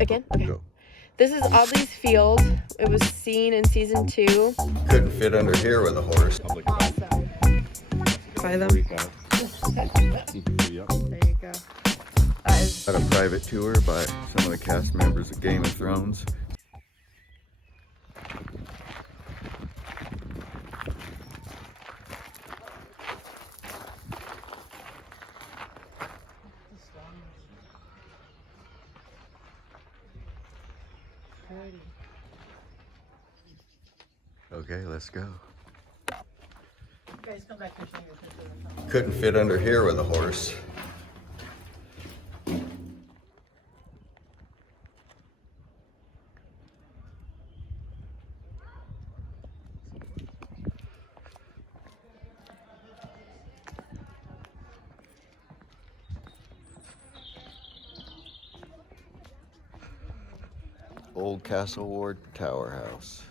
Again? Okay. Go. This is Audley's Field. It was seen in season 2. Couldn't fit under here with a horse. Awesome. Buy them. Yep. There you go. That is Got a private tour by some of the cast members of Game of Thrones. Okay, let's go. Guys, come back and show your picture. Couldn't fit under here with a horse. Old Castle Ward Tower House.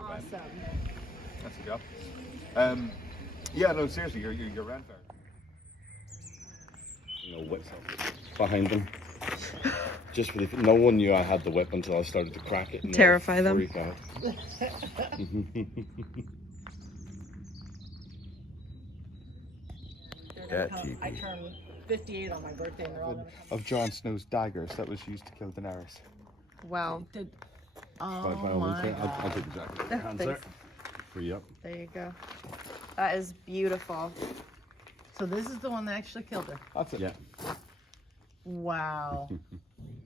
awesome. That's a job. Yeah, no, seriously, you're ran fair. No whips behind them. Just for the, no one knew I had the whip until I started to crack it. And Terrify them. freak out. That I TV. turned 58 on my birthday and they're all gonna come. Of Jon Snow's daggers that was used to kill Daenerys. Wow. Did, Right, oh my I'll God. take the jacket. Oh, Hands there. thanks. Free up. There you go. That is beautiful. So this is the one that actually killed her. That's it. Yeah. Wow.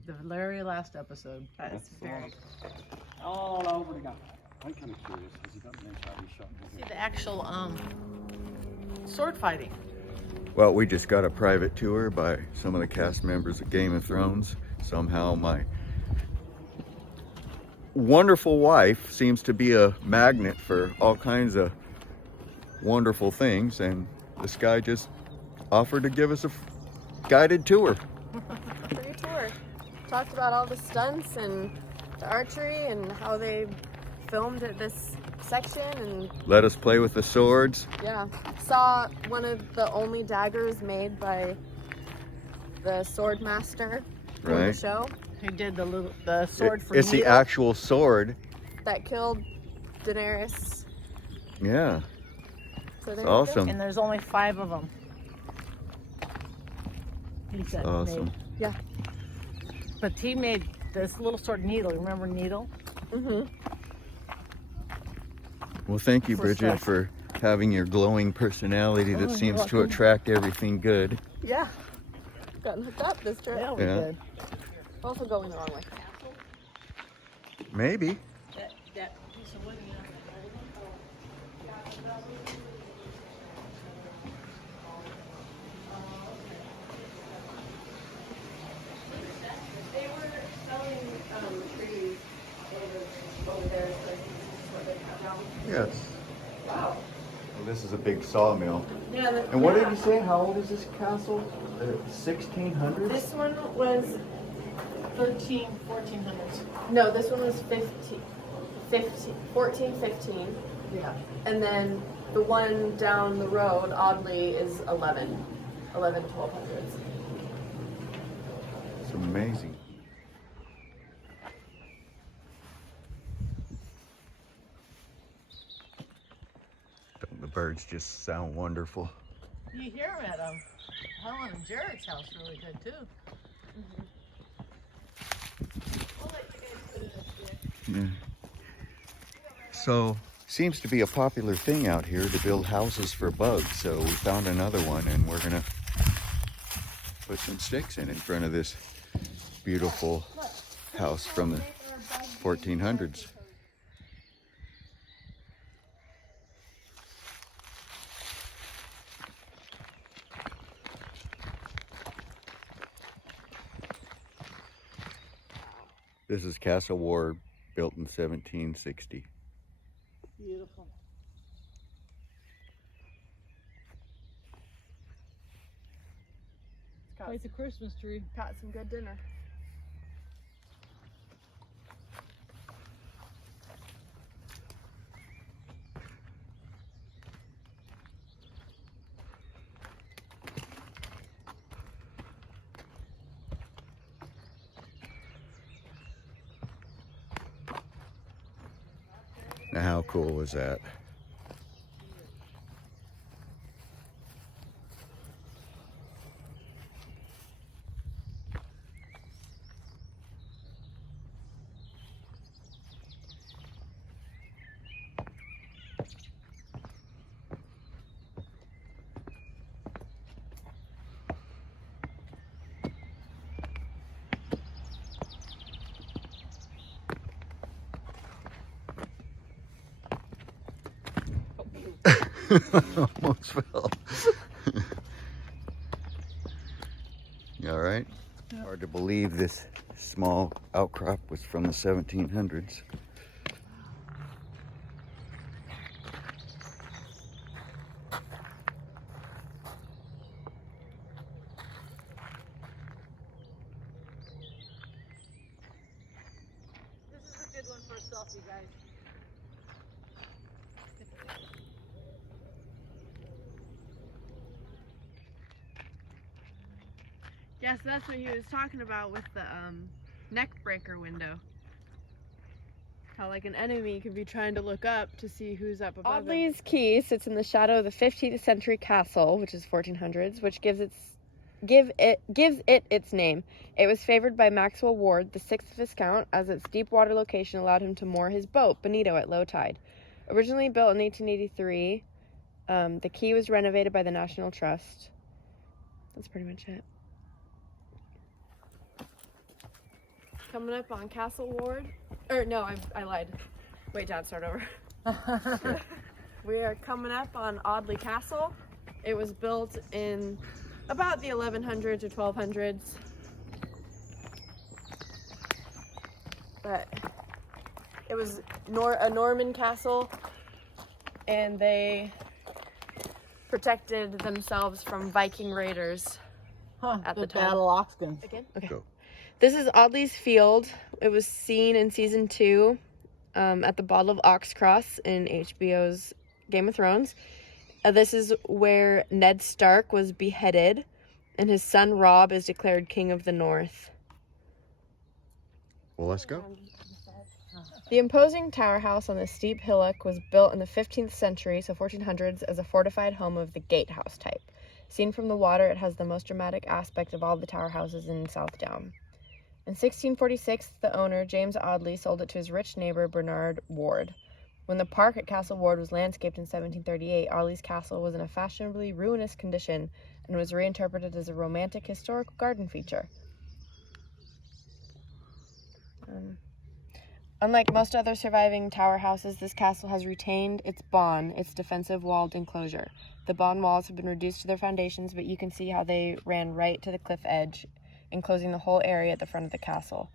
The very last episode. That is very All over the gap. I'm kind of curious. Has he got an HIV shot? See the actual sword fighting. Well, we just got a private tour by some of the cast members of Game of Thrones. Somehow my wonderful wife seems to be a magnet for all kinds of wonderful things, and this guy just offered to give us a guided tour. free tour. Talked about all the stunts and the archery and how they filmed at this section, and Let us play with the swords. yeah, saw one of the only daggers made by the sword master in the Right. show He did the sword for It's the Needle. actual sword. that killed Daenerys. Yeah, So there it's you go. awesome. And there's only 5 of them. He said Awesome. made. Yeah. But he made this little sword Needle. Remember Needle? Mm-hmm. Well, thank you, For Bridget, stuff. for having your glowing personality Oh, that you're seems to welcome. attract everything good. Yeah. Gotten hooked up this trip. Yeah, we Yeah. did. Also going the wrong way. Maybe. That piece of wood, you know, They were selling trees over there. Yes. Wow. Well, this is a big sawmill. Yeah. And what did you say? How old is this castle? The 1600s? This one was 1400s. no. This one was 14, 15, Yeah. and then the one down the road, oddly, is 1200s. It's amazing. Don't the birds just sound wonderful? You hear them at Helen and Jared's house really good too. Yeah. So, seems to be a popular thing out here to build houses for bugs. So we found another one, and we're gonna put some sticks in front of this beautiful house from the 1400s. This is Castle Ward, built in 1760. Beautiful. Quite the Christmas tree. Got some good dinner. Now, how cool was that? Almost fell. You all right? Yeah. Hard to believe this small outcrop was from the 1700s. This is a good one for a selfie, guys. Yes, that's what he was talking about with the neck breaker window. How like an enemy could be trying to look up to see who's up above him. Audley's Key sits in the shadow of the 15th century castle, which is 1400s, which gives it its name. It was favored by Maxwell Ward, the 6th Viscount, as its deep water location allowed him to moor his boat, Bonito, at low tide. Originally built in 1883, the key was renovated by the National Trust. That's pretty much it. Coming up on Castle Ward. Or no, I lied. Wait, Dad, start over. We are coming up on Audley Castle. It was built in about the 1100s or 1200s. But it was a Norman castle, and they protected themselves from Viking raiders. At the time. Battle Oxguns. Again? Okay. Go. This is Audley's Field. It was seen in season 2 at the Bottle of Oxcross in HBO's Game of Thrones. This is where Ned Stark was beheaded, and his son Robb is declared King of the North. Well, let's go. The imposing tower house on the steep hillock was built in the 15th century, so 1400s, as a fortified home of the gatehouse type. Seen from the water, it has the most dramatic aspect of all the tower houses in South Down. In 1646, the owner, James Audley, sold it to his rich neighbor, Bernard Ward. When the park at Castle Ward was landscaped in 1738, Audley's castle was in a fashionably ruinous condition and was reinterpreted as a romantic historical garden feature. Unlike most other surviving tower houses, this castle has retained its bawn, its defensive walled enclosure. The bawn walls have been reduced to their foundations, but you can see how they ran right to the cliff edge, enclosing the whole area at the front of the castle.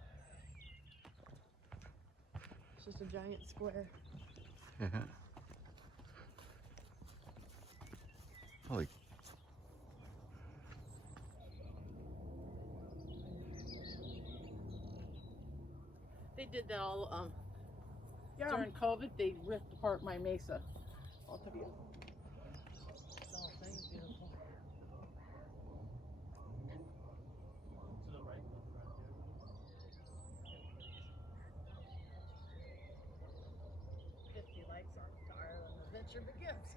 It's just a giant square. Holy. They did that all during COVID. They ripped apart my mesa. I'll tell you. The whole thing's beautiful. Likes on to Ireland. Adventure begins.